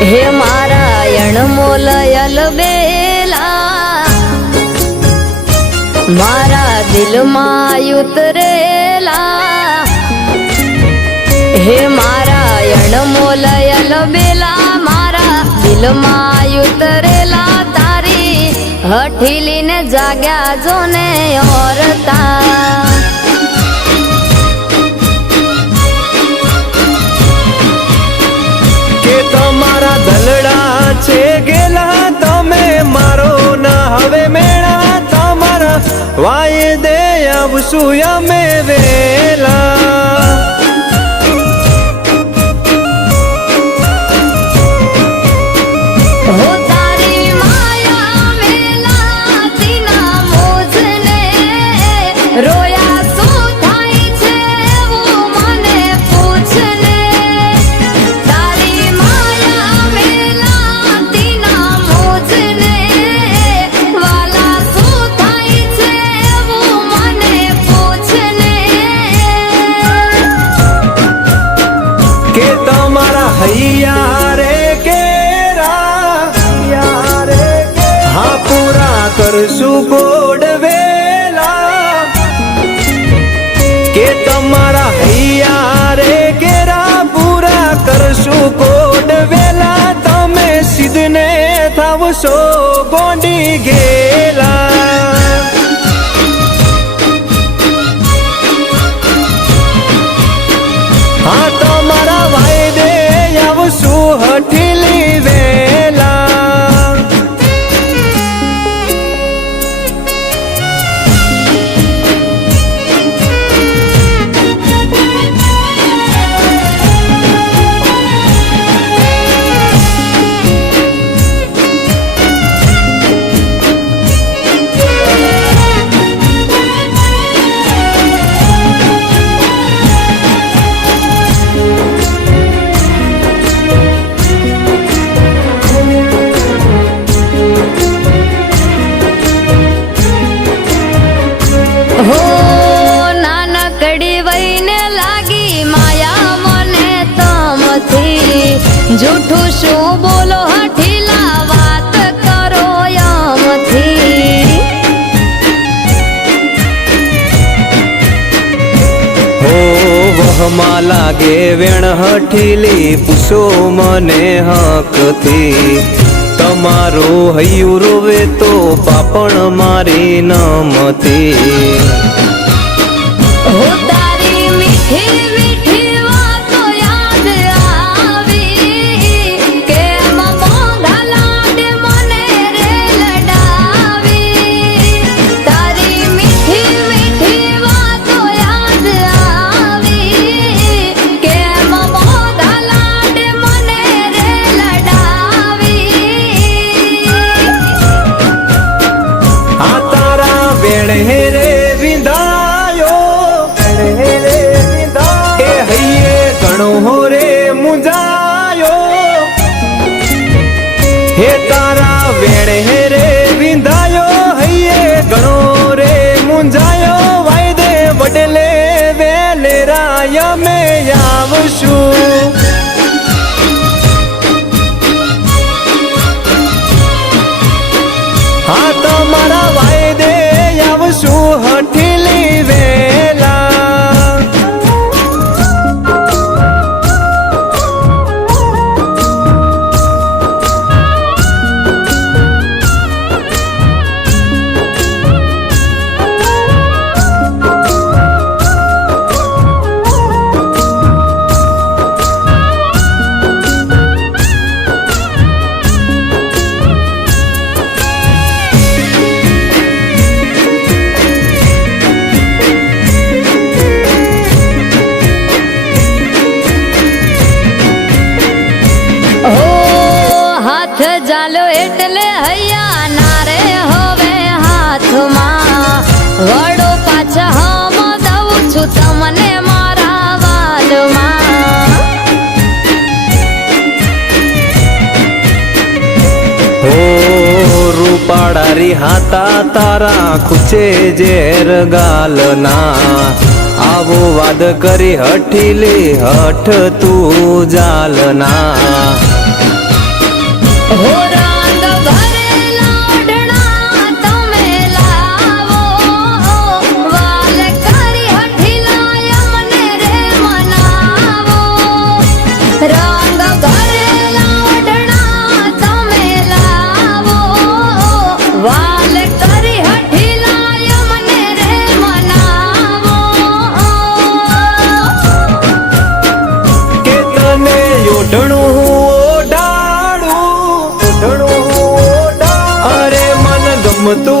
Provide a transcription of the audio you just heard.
हे मारायण मोलयल बेला मारा दिल में उतरेला। हे मारायण मोलयल बेला मारा दिल में उतरेला। तारी हठीली ने जाग्या जोने औरता તમારા દલડા છે ગેલા તમે મારો ના હવે મેળા તમારા વાયદે આવશું અમે વેલા। हो तारी माया मेला तीना मोजने रोया सो थाई छे वो मने पूछने। तारी माया मेला तीना मोजने वाला सो थाई छे वो मने पूछने। કે તમારા હૈયા રે હા પૂરા કરશું ગોડ વેલા। કે તમારા હૈયા રે કેરા પૂરા કરશું ગોડ વેલા। તમે સિદ્ધને થાવશો ગોંડી ગેલા। હા તમારા વાયદે આવશું હઠીલી વેલા। हो नानकड़ी वहीने लागी माया मने तमथी जूठू शू बोलो हठीला वात करो यमथी। હો વહમાં લાગે વેણ હઠીલી પૂછો મને હકથી। તમારું હૈયું રોવે તો પાપણ મારી નમતી। हो तारी मीठी मीठी वातो याद आवी के मोंघा लाड मने रे लडावी। तारी मीठी मीठी वातो याद आवी के मोंघा लाड मने रे लडावी। આ તારા વેણ રે વિંધાયો એ હૈયે ઘણો રે મુંજાયો। હે તારા વેણ રે વિંધાયો હૈયે ઘણો રે મુંજાયો। વાયદે વડલે વેલેરા અમે આવશું। હા તમારા વાયદે આવશું હઠીલી વેલા। हो हाथ जालो एटले हया नारे होवे हाथ में वड़ो पाछा हम दऊ छु तमने मारा वाल में। હો રૂપાડારી હાતા તારા ખૂચે ઝેર ગાલના। આવો વાદ કરી હઠીલી હઠ તું જાલના। હો રંગ ભરેલા ઓઢણા તમે લાવો વાલ કરી હઠીલાય મને રે મનાવો રંગ ભરેલા ઓઢણા તમે લાવો વાલ કરી હઠીલાય મને રે મનાવો કે તને ઓઢણું ઓઢાડું અરે મન ગમતું